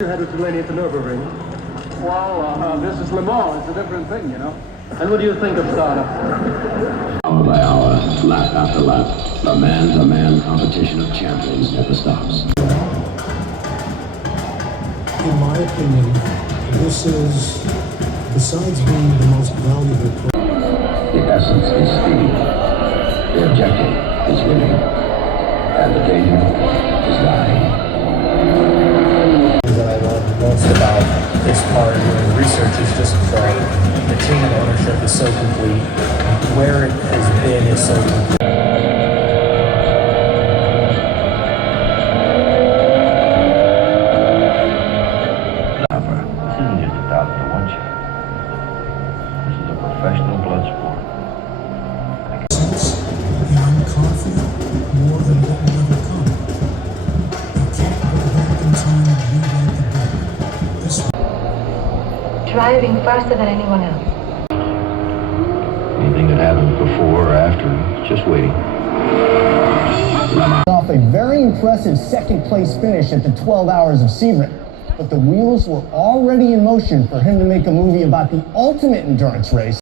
Headed to Lenny at the Nürburgring. Well, this is LeMans. It's a different thing, you know. And what do you think of Stardust? Hour by hour, lap after lap, a man-to-man competition of champions never stops. In my opinion, this is, besides being the most valuable product, The essence is speed. The objective is winning. And the danger is dying. That I love most about this part of the research is just the chain of ownership is so complete. Where it has been is so complete. Just about to watch it. This is a professional blood sport. and I'm confident more than what will ever come. You can't go back in time and rewrite the book. This Driving faster than anyone else. Anything that happened before or after, just waiting. Off a very impressive second place finish at the 12 Hours of Sebring. But the wheels were already in motion for him to make a movie about the ultimate endurance race.